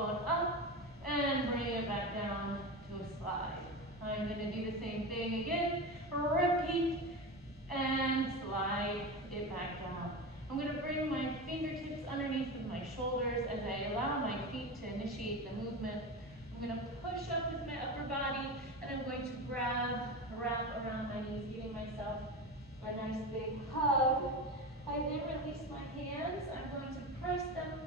tailbone up and bring it back down to a slide. I'm going to do the same thing again. Repeat and slide it back down. I'm going to bring my fingertips underneath of my shoulders as I allow my feet to initiate the movement. I'm going to push up with my upper body, and I'm going to wrap around my knees, giving myself a nice big hug. I then release my hands. I'm going to press them,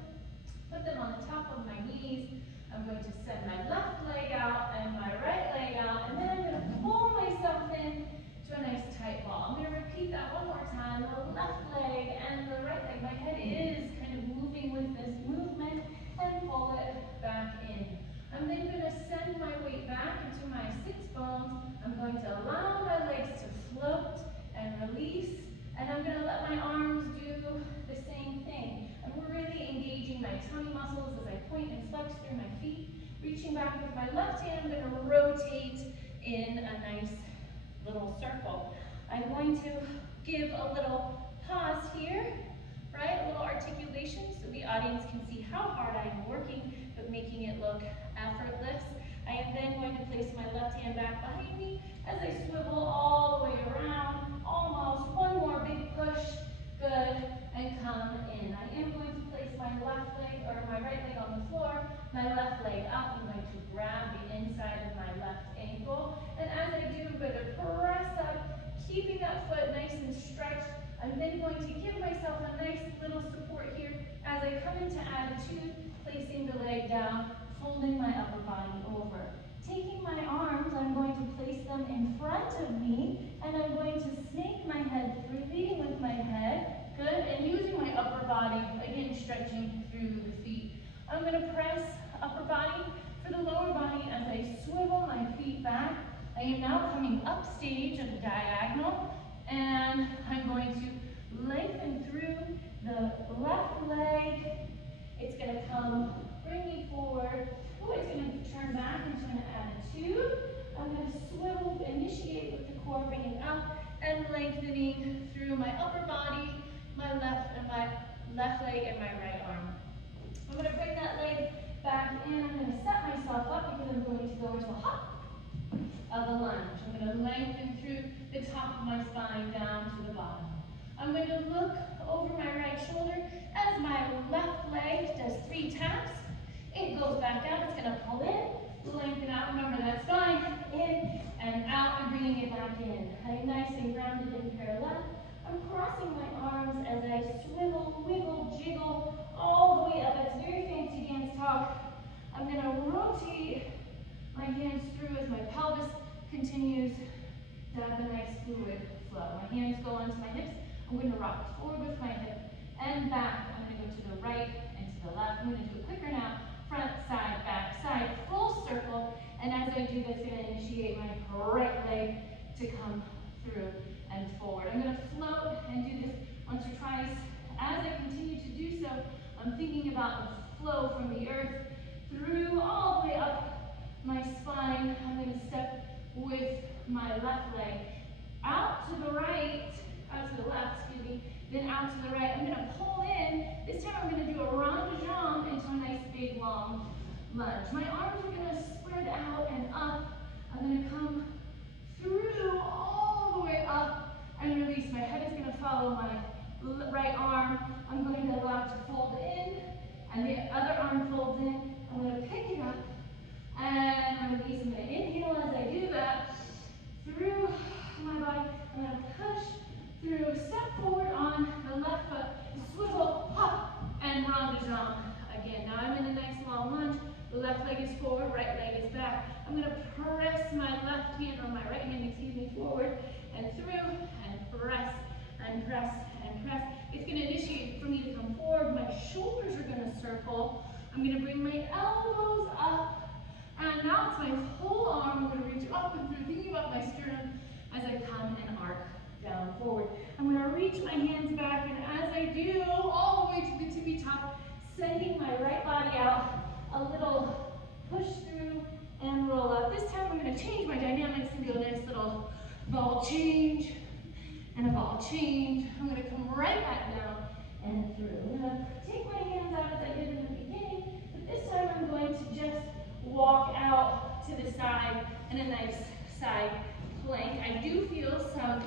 put them on the top of my knees. I'm going to send my left leg out and my right leg out, and then I'm going to pull myself in to a nice tight ball. I'm going to repeat that one more time. The left leg and the right leg. My head is kind of moving with this movement, and pull it back in. I'm then going to send my weight back into my sits bones. I'm going to allow my legs to float and release, and I'm going to let my arms do the same thing. I'm really engaging my tummy muscles as I point and flex through my feet. Reaching back with my left hand, I'm going to rotate in a nice little circle. I'm going to give a little pause here, right? A little articulation so the audience can see how hard I am working, but making it look effortless. I am then going to place my left hand back behind me as I swivel all the way around, almost one more big push, good, and come in. I am going to place my left leg, or my right leg on the floor, my left leg up. I'm going to grab the inside of my left ankle, and as I do, I'm going to press up, keeping that foot nice and stretched. I'm then going to give myself a nice little support here as I come into attitude, placing the leg down, folding my upper body over. Taking my arms, I'm going to place them in front of me, and I'm going to snake my head through, leading with my head, good, and using my upper body, again, stretching through the feet. I'm going to press upper body for the lower body as I swivel my feet back. I am now coming up stage at a diagonal, and I'm going to lengthen through the left leg. It's going to come, bring me forward. Oh, it's going to turn back into an attitude. I'm going to swivel, initiate with the core, bringing up and lengthening through my upper body, my left leg and my right arm. I'm going to bring that leg back in. I'm going to set myself up because I'm going to go into a hop of a lunge. I'm going to lengthen through the top of my spine down to the bottom. I'm going to look over my right shoulder as my left leg does 3 taps. It goes back out. It's going to pull in, lengthen out. Remember that spine, in and out, and bringing it back in. I'm nice and grounded and parallel. I'm crossing my arms as I swivel, wiggle, jiggle all the way up. It's very fancy dance talk. I'm going to rotate my hands through as my pelvis continues to have a nice fluid flow. My hands go onto my hips. I'm going to rock forward with my hip and back. I'm going to go to the right and to the left. I'm going to do it quicker now. Front, side, full circle. And as I do this, I'm going to initiate my right leg to come through and forward. I'm going to float and do this once or twice. As I continue to do so, I'm thinking about the flow from the earth through all the way up my spine. I'm going to step with my left leg out to the right, out to the left, excuse me, then out to the right. I'm going to pull in. This time I'm going to do a rond de jambe into a nice big long lunge. My arms are going to spread out and up. I'm going to come through all the way up and release. My head is going to follow my right arm. I'm going to allow it to fold in, and the other arm folds in. I'm going to pick it up and release. I'm going to inhale as I do that through my body. I'm going to push through, step forward on the left foot, swivel, hop, and rond de jambe again. Now I'm in a nice long lunge. The left leg is forward, right leg is back. I'm going to press my left hand, or my right hand, excuse me, forward and through, and press and press and press. It's going to initiate for me to come forward. My shoulders are going to circle. I'm going to bring my elbows up, and now it's my whole arm. I'm going to reach up and through, thinking about my sternum as I come and arc down forward. I'm going to reach my hands back, and as I do, all the way to the tippy top, sending my right body out, a little push through and roll up. This time I'm going to change my dynamics and do a nice little ball change and a ball change. I'm going to come right back down and through. I'm going to take my hands out as I did in the beginning, but this time I'm going walk out to the side in a nice side plank. I do feel some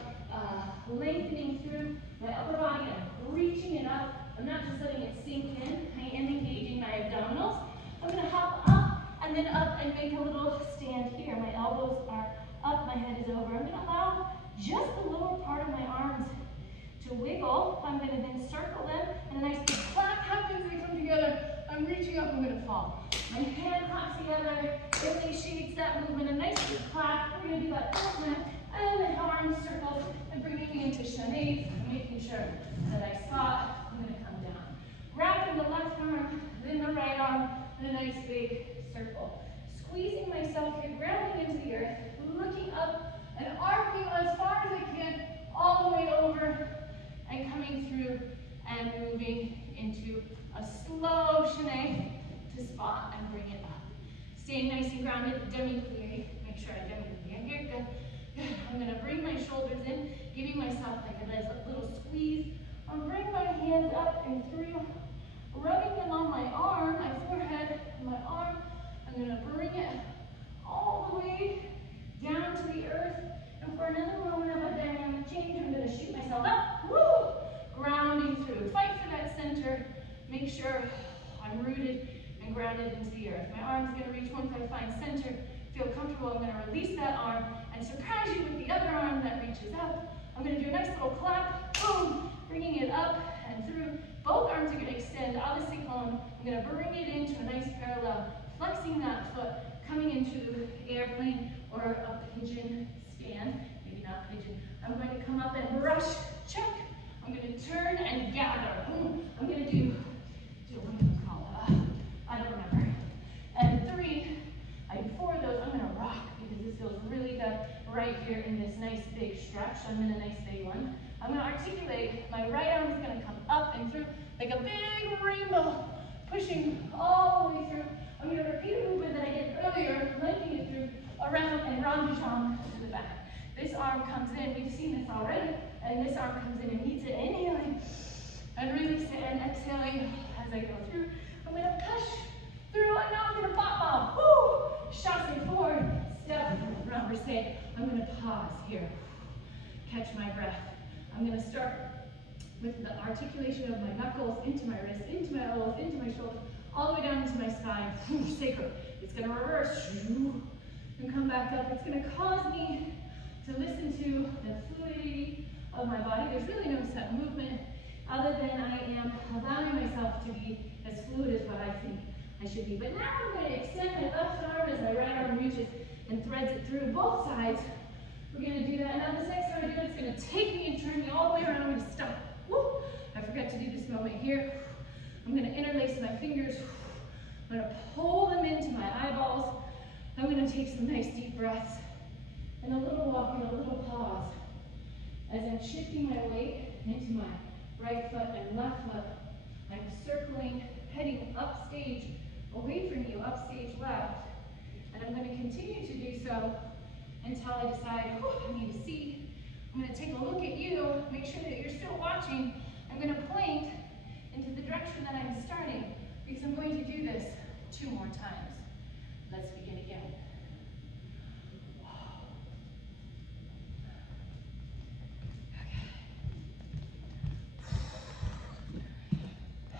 lengthening through my upper body. I'm reaching it up. I'm not just letting it sink in. I am engaging my abdominals. I'm going to hop up and then up and make a little stand here. My elbows are up, my head is over. I'm going to allow just the lower part of my arms to wiggle. I'm going to then circle them and a nice big clap happens. They come together. I'm reaching up, I'm going to fall. My hand claps together. It initiates that movement. A nice big clap. We're going to do that 4 times. And then arms circles and bringing me into Shanae. Making sure that I squat. I'm going to come down. Wrapping the left arm, then the right arm, and a nice big circle. Squeezing myself here, grounding into the earth, looking up and arcing as far as I can, all the way over, and coming through and moving into a slow Shanae to spot and bring it up. Staying nice and grounded, demi-plie. Make sure I demi-plie here. Good. Good. I'm going to bring my shoulders in, giving myself like a nice little squeeze. I'm bringing my hands up and through, rubbing them on my arm, my forehead, and my arm. I'm going to bring it all the way down to the earth. And for another moment of a dynamic change, I'm going to shoot myself up. Woo! Grounding through. Fight for that center. Make sure I'm rooted and grounded into the earth. My arm's going to reach once I find center. Feel comfortable. I'm going to release that arm and surprise you with the other arm that reaches up. I'm going to do a nice little clap. Boom! Bringing it up and through. Both arms are going to extend. Obviously, I'm going to bring it into a nice parallel. Flexing that foot, coming into airplane or a pigeon stand. Maybe not pigeon. I'm going to come up and brush. Check. I'm going to turn and gather. Boom. I'm going to do what do you call that? I don't remember. And 3, I do 4 of those. I'm going to rock because this feels really good right here in this nice big stretch. I'm in a nice big one. I'm going to articulate. My right arm is going to come up and through like a big rainbow, pushing all the way through. I'm going to repeat a movement that I did earlier, lengthening it through, around and round to the back. This arm comes in. We've seen this already. And this arm comes in and meets it, inhaling and release it and exhaling as I go through. I'm going to push through and now I'm going to pop off. Woo! Shocking forward, step, renversé. I'm going to pause here. Catch my breath. I'm going to start with the articulation of my knuckles into my wrist, into my elbows, into my shoulders, all the way down into my spine. Sacral. It's going to reverse and come back up. It's going to cause me to listen to the fluidity of my body. There's really no set movement other than I am allowing myself to be as fluid as what I think I should be. But now I'm going to extend my left arm as my right arm reaches and threads it through both sides. We're going to do that. Now this next time I do it, it's going to take me and turn me all the way around. I'm going to stop. Woo! I forgot to do this moment here. I'm going to interlace my fingers. I'm going to pull them into my eyeballs. I'm going to take some nice deep breaths and a little walk and a little pause as I'm shifting my weight into my right foot and left foot. I'm circling, heading upstage, away from you, upstage left. And I'm going to continue to do so until I decide, I need to see. I'm going to take a look at you, make sure that you're still watching. I'm going to point into the direction that I'm starting.